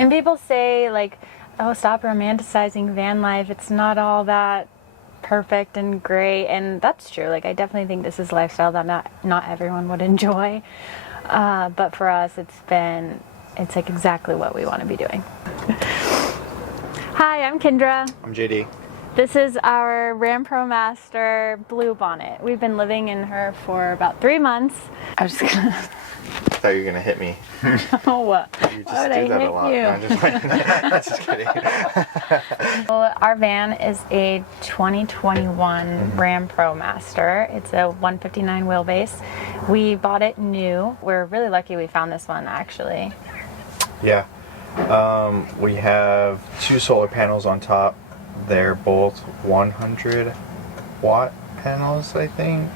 And people say like, oh, stop romanticizing van life. It's not all that perfect and great, and that's true. Like, I definitely think this is a lifestyle that not everyone would enjoy. But for us, it's like exactly what we want to be doing. Hi, I'm Kindra. I'm JD. This is our Ram Pro Master Blue Bonnet. We've been living in her for about 3 months. I was just gonna... I thought you were gonna hit me. Oh, what? You just do that a lot. No, I'm just kidding. Well, our van is a 2021 Ram Pro Master. It's a 159 wheelbase. We bought it new. We're really lucky we found this one, actually. Yeah. We have 2 solar panels on top. They're both 100 watt panels, I think.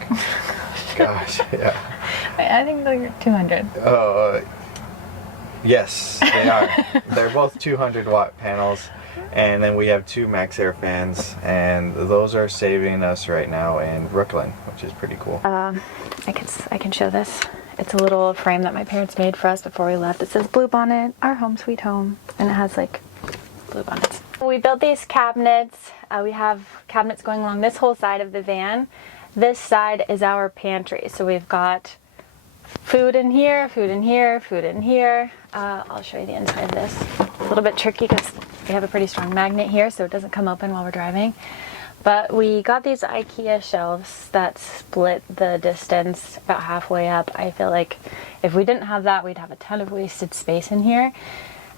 Gosh, yeah. I think they're 200. Yes, they are. They're both 200 watt panels. And then we have 2 max air fans, and those are saving us right now in Brooklyn, which is pretty cool. I can show this. It's a little frame that my parents made for us before we left. It says Blue Bonnet, our home sweet home, and it has like blue bonnets. We built these cabinets. We have cabinets going along this whole side of the van. This side is our pantry, so we've got food in here, food in here, food in here. I'll show you the inside of this. It's a little bit tricky because we have a pretty strong magnet here, so it doesn't come open while we're driving. But we got these IKEA shelves that split the distance about halfway up. I feel like if we didn't have that, we'd have a ton of wasted space in here.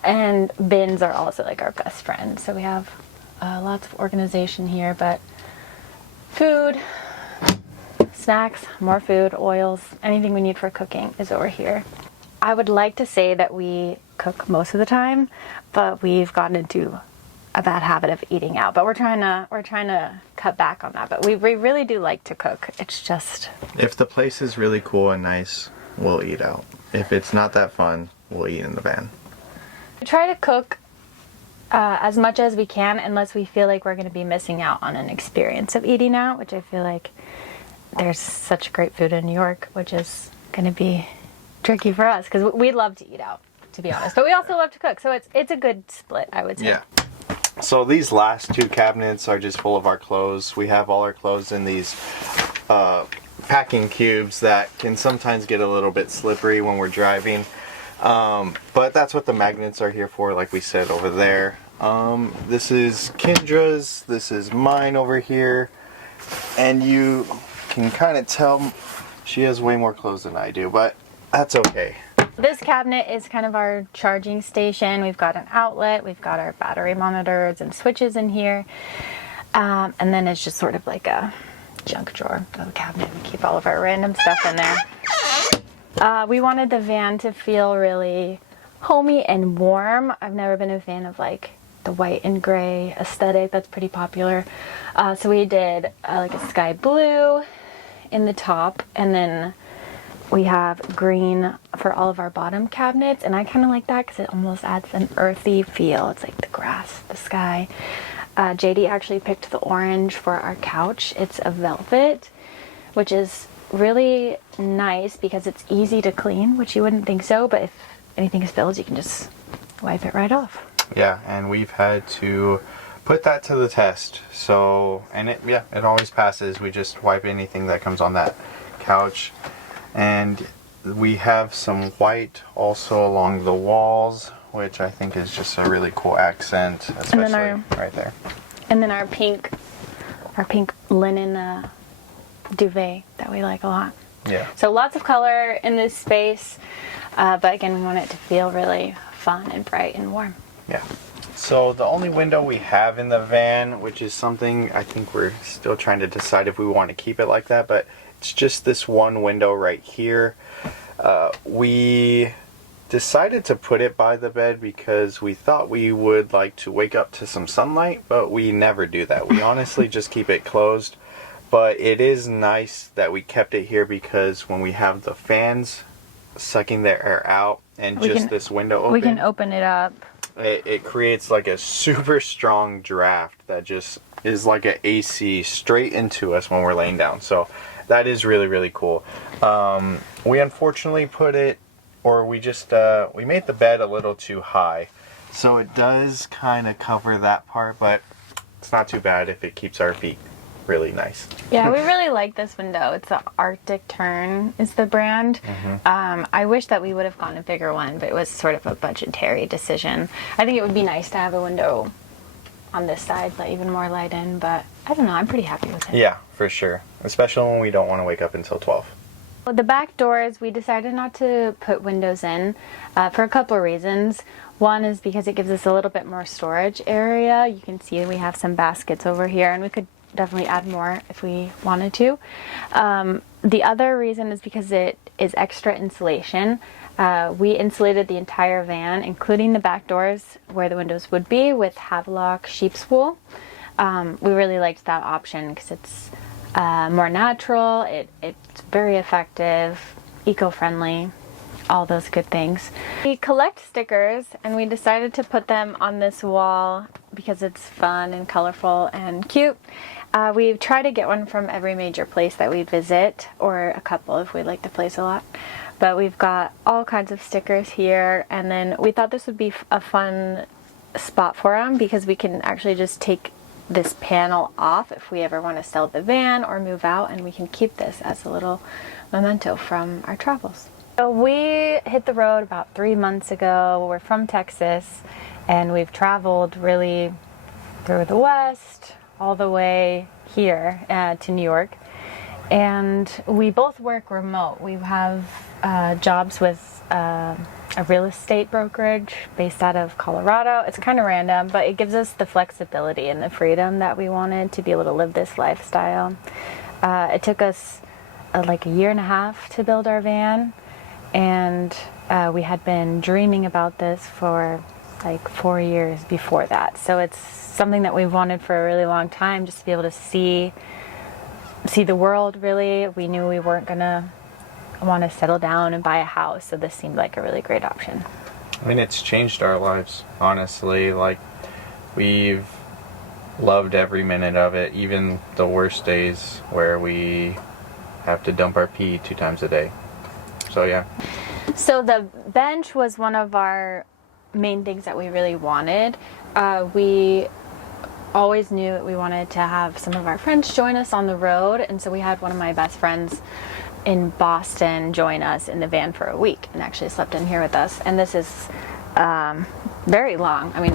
And bins are also like our best friend. So we have lots of organization here, but food, snacks, more food, oils, anything we need for cooking is over here. I would like to say that we cook most of the time, but we've gotten into a bad habit of eating out. But we're trying to cut back on that. But we really do like to cook. It's just, if the place is really cool and nice, we'll eat out. If it's not that fun, we'll eat in the van. We try to cook as much as we can, unless we feel like we're going to be missing out on an experience of eating out, which I feel like there's such great food in New York, which is going to be tricky for us because we love to eat out, to be honest, but we also love to cook, so it's a good split, I would say. Yeah. So these last 2 cabinets are just full of our clothes. We have all our clothes in these packing cubes that can sometimes get a little bit slippery when we're driving, but that's what the magnets are here for, like we said over there. This is Kindra's, this is mine over here, and you can kind of tell she has way more clothes than I do, but that's okay. This cabinet is kind of our charging station. We've got an outlet, we've got our battery monitors and switches in here, and then it's just sort of like a junk drawer of a cabinet. We keep all of our random stuff in there. We wanted the van to feel really homey and warm. I've never been a fan of like the white and gray aesthetic that's pretty popular, so we did like a sky blue in the top, and then we have green for all of our bottom cabinets, and I kind of like that because it almost adds an earthy feel. It's like the grass, the sky. JD actually picked the orange for our couch. It's a velvet, which is really nice because it's easy to clean, which you wouldn't think so, but if anything spills, you can just wipe it right off. Yeah, and we've had to put that to the test. So, and it always passes. We just wipe anything that comes on that couch. And we have some white also along the walls, which I think is just a really cool accent, especially right there. And then our pink linen duvet that we like a lot. Yeah. So lots of color in this space, but again, we want it to feel really fun and bright and warm. Yeah. So the only window we have in the van, which is something I think we're still trying to decide if we want to keep it like that, but it's just this one window right here. We decided to put it by the bed because we thought we would like to wake up to some sunlight, but we never do that. We honestly just keep it closed. But it is nice that we kept it here because when we have the fans sucking their air out and this window open, we can open it up. It creates like a super strong draft that just is like an AC straight into us when we're laying down. So that is really, really cool. We unfortunately we made the bed a little too high. So it does kind of cover that part, but it's not too bad if it keeps our feet really nice. Yeah, we really like this window. It's the Arctic Tern is the brand. I wish that we would have gotten a bigger one, but it was sort of a budgetary decision. I think it would be nice to have a window on this side, let even more light in, but I don't know, I'm pretty happy with it. Yeah, for sure. Especially when we don't want to wake up until 12. The back doors, we decided not to put windows in for a couple of reasons. One is because it gives us a little bit more storage area. You can see we have some baskets over here, and we could definitely add more if we wanted to. The other reason is because it is extra insulation. We insulated the entire van, including the back doors where the windows would be, with Havelock sheep's wool. We really liked that option because it's more natural, it's very effective, eco-friendly, all those good things. We collect stickers and we decided to put them on this wall because it's fun and colorful and cute. We've tried to get one from every major place that we visit, or a couple if we like the place a lot. But we've got all kinds of stickers here, and then we thought this would be a fun spot for them because we can actually just take this panel off if we ever want to sell the van or move out, and we can keep this as a little memento from our travels. So we hit the road about 3 months ago. We're from Texas, and we've traveled really through the West all the way here to New York, and we both work remote. We have jobs with a real estate brokerage based out of Colorado. It's kind of random, but it gives us the flexibility and the freedom that we wanted to be able to live this lifestyle. It took us like a year and a half to build our van, and we had been dreaming about this for like 4 years before that. So it's something that we've wanted for a really long time, just to be able to see the world, really. We knew we weren't gonna want to settle down and buy a house, so this seemed like a really great option. I mean, it's changed our lives, honestly. Like, we've loved every minute of it, even the worst days where we have to dump our pee 2 times a day. So yeah. So the bench was one of our main things that we really wanted. We always knew that we wanted to have some of our friends join us on the road, and so we had one of my best friends in Boston join us in the van for a week and actually slept in here with us. And this is very long. I mean,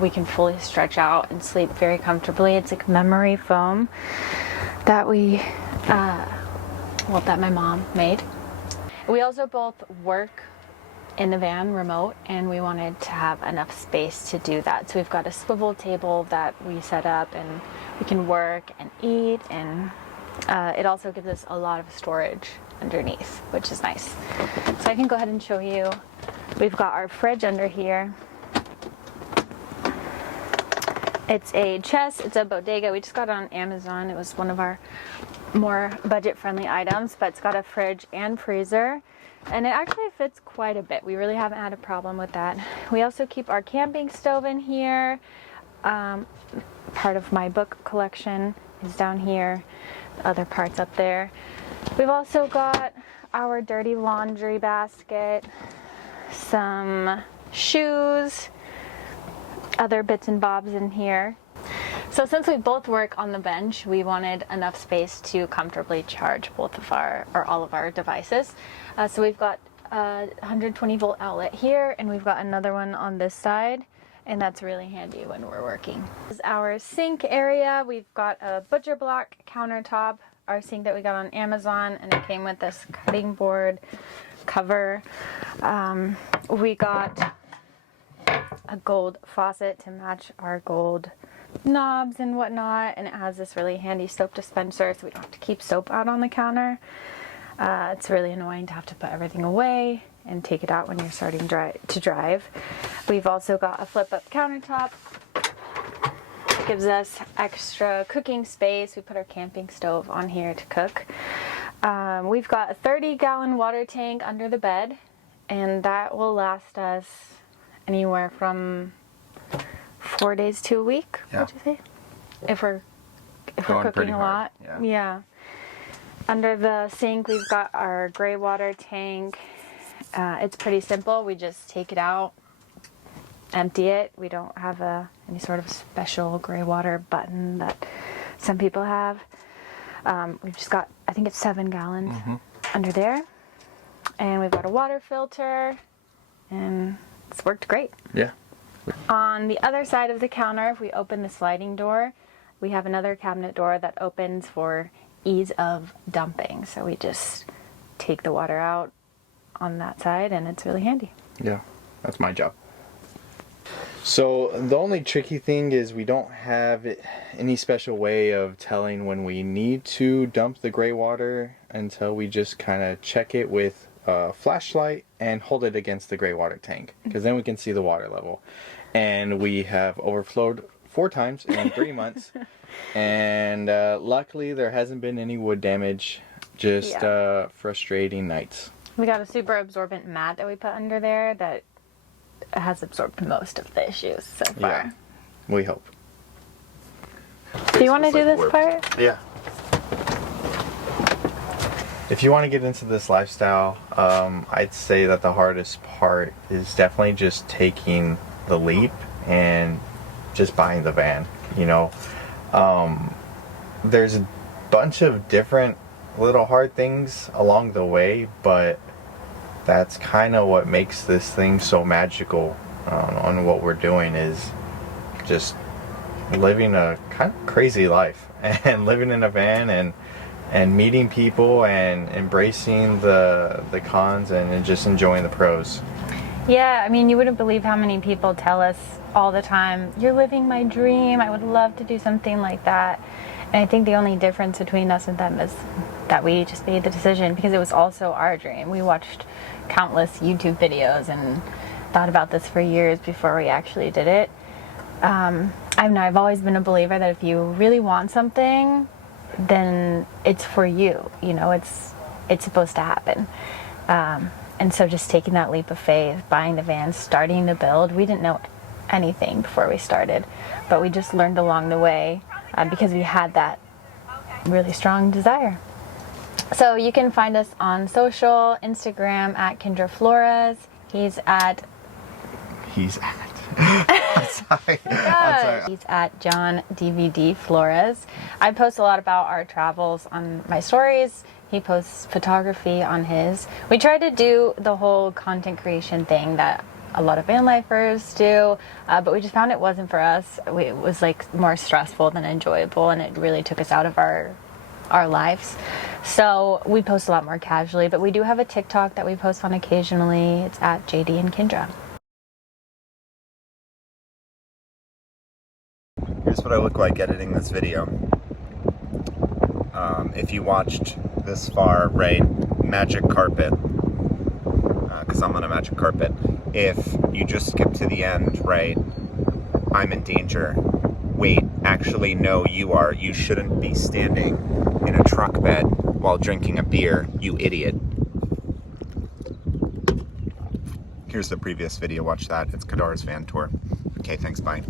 we can fully stretch out and sleep very comfortably. It's like memory foam that that my mom made. We also both work in the van remote, and we wanted to have enough space to do that. So we've got a swivel table that we set up, and we can work and eat, and it also gives us a lot of storage underneath, which is nice. So I can go ahead and show you. We've got our fridge under here. It's a chest, it's a bodega. We just got it on Amazon. It was one of our more budget-friendly items, but it's got a fridge and freezer, and it actually fits quite a bit. We really haven't had a problem with that. We also keep our camping stove in here. Part of my book collection is down here. The other parts up there. We've also got our dirty laundry basket, some shoes, other bits and bobs in here. So since we both work on the bench, we wanted enough space to comfortably charge all of our devices. So we've got a 120 volt outlet here, and we've got another one on this side, and that's really handy when we're working. This is our sink area. We've got a butcher block countertop, our sink that we got on Amazon, and it came with this cutting board cover. We got a gold faucet to match our gold knobs and whatnot, and it has this really handy soap dispenser, so we don't have to keep soap out on the counter. It's really annoying to have to put everything away and take it out when you're starting to drive. We've also got a flip-up countertop. It gives us extra cooking space. We put our camping stove on here to cook. We've got a 30-gallon water tank under the bed, and that will last us anywhere from 4 days to a week, Yeah. would you say? If we're Going cooking pretty a hard, lot. Yeah. Under the sink, we've got our gray water tank. It's pretty simple. We just take it out, empty it. We don't have any sort of special gray water button that some people have. We've just got, I think it's 7 gallons under there. And we've got a water filter, and it's worked great. Yeah. On the other side of the counter, if we open the sliding door, we have another cabinet door that opens for ease of dumping. So we just take the water out on that side, and it's really handy. Yeah, that's my job. So the only tricky thing is we don't have any special way of telling when we need to dump the gray water until we just kind of check it with a flashlight and hold it against the gray water tank, because then we can see the water level. And we have overflowed 4 times in 3 months, and luckily there hasn't been any wood damage, just frustrating nights. We got a super absorbent mat that we put under there that has absorbed most of the issues so far. Yeah, we hope. Do you want to do this part? Yeah. If you want to get into this lifestyle, I'd say that the hardest part is definitely just taking the leap and just buying the van. You know, there's a bunch of different little hard things along the way, but that's kind of what makes this thing so magical on what we're doing, is just living a kind of crazy life and living in a van and meeting people and embracing the cons and just enjoying the pros. Yeah, I mean, you wouldn't believe how many people tell us all the time, "You're living my dream. I would love to do something like that." And I think the only difference between us and them is that we just made the decision because it was also our dream. We watched countless YouTube videos and thought about this for years before we actually did it. I've always been a believer that if you really want something, then it's for you. You know, it's supposed to happen. And so just taking that leap of faith, buying the van, starting the build, we didn't know anything before we started, but we just learned along the way because we had that really strong desire. So you can find us on social, Instagram at Kindra Flores. He's at John DVD Flores. I post a lot about our travels on my stories. He posts photography on his. We try to do the whole content creation thing that a lot of van lifers do, but we just found it wasn't for us. It was like more stressful than enjoyable, and it really took us out of our lives. So we post a lot more casually, but we do have a TikTok that we post on occasionally. It's at JD and Kindra. Here's what I look like editing this video. If you watched this far, right, magic carpet, because I'm on a magic carpet. If you just skip to the end, right, I'm in danger. Wait, actually, no, you are. You shouldn't be standing in a truck bed while drinking a beer, you idiot. Here's the previous video, watch that. It's Kadar's van tour. Okay, thanks, bye.